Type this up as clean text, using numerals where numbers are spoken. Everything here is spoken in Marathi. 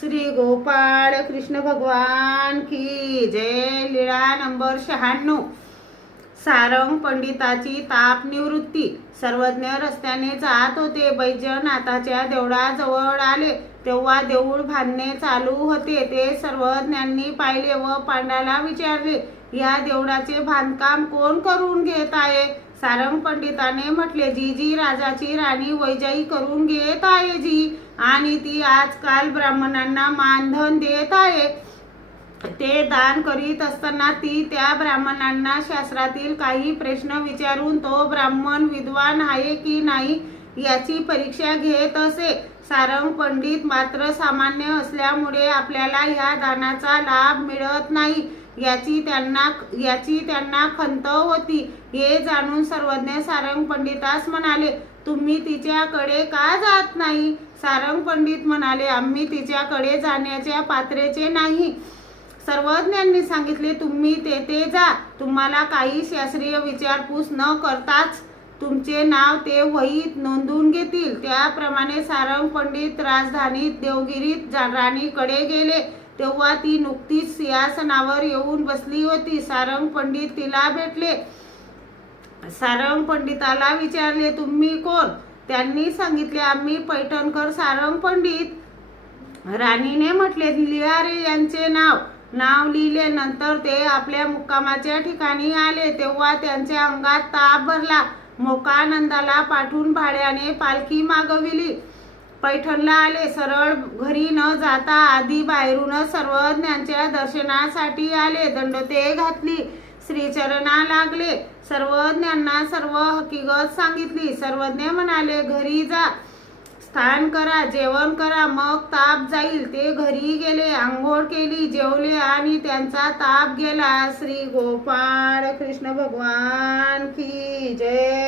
श्री गोपाळ कृष्ण भगवान की जय। लीळा नंबर 96। सारंग पंडिताची ताप निवृत्ती। सर्वज्ञ रस्त्याने जात होते। बैजनाथाच्या देवळाजवळ आले तेव्हा देऊळ बांधणे चालू होते। ते सर्वज्ञांनी पाहिले व पांड्याला विचारले, या देवळाचे बांधकाम कोण करून घेत आहे? सारंग पंडिताने म्हटले, जी राजाची राणी वैजाई करून घेत आहे जी, आणि ती आजकाल ब्राह्मणांना मानधन देत आहे। ते दान करीत असताना ती त्या ब्राह्मणांना शास्त्रातील काही प्रश्न विचारून तो ब्राह्मण विद्वान आहे की नाही याची परीक्षा घेत असे। सारंग पंडित मात्र सामान्य असल्यामुळे आपल्याला या दानाचा लाभ मिळत नाही याची त्यांना खंत होती। हे जाणून सर्वज्ञ सारंग पंडितास म्हणाले, तुम्ही तिच्याकडे का जात नाही? सारंग पंडित म्हणाले, आम्ही तिच्याकडे जाण्याच्या पात्रेचे नाही। सर्वज्ञांनी सांगितले, तुम्ही तेथे जा। तुम्हाला काही शास्त्रीय विचारपूस न करताच तुमचे नाव ते वहीत नोंदवून घेतील। त्याप्रमाणे सारंग पंडित राजधानीत देवगिरीत राणीकडे गेले तेव्हा ती नुकतीच सिंहासनावर येऊन बसली होती। सारंग पंडित तिला भेटले। सारंग पंडिताला विचारले, तुम्ही कोण? त्यांनी सांगितले, आम्ही पैठणकर सारंग पंडित। राणीने म्हटले, लिहा रे यांचे नाव लिहिले। नंतर ते आपल्या मुक्कामाच्या ठिकाणी आले तेव्हा त्यांच्या अंगात ताप भरला। मोकानंदाला पाठवून भाड्याने पालखी मागविली। पैठणला आले। सरळ घरी न जाता आधी बाहेरूनच सर्वज्ञांच्या दर्शनासाठी आले। दंडोते घातली, श्रीचरणा लागले। सर्वज्ञांना सर्व हकीकत सांगितली। सर्वज्ञ म्हणाले, घरी जा, स्नान करा, जेवण करा, मग ताप जाईल। ते घरी गेले, आंघोळ केली, जेवले आणि त्यांचा ताप गेला। श्री गोपाळ कृष्ण भगवान की जय।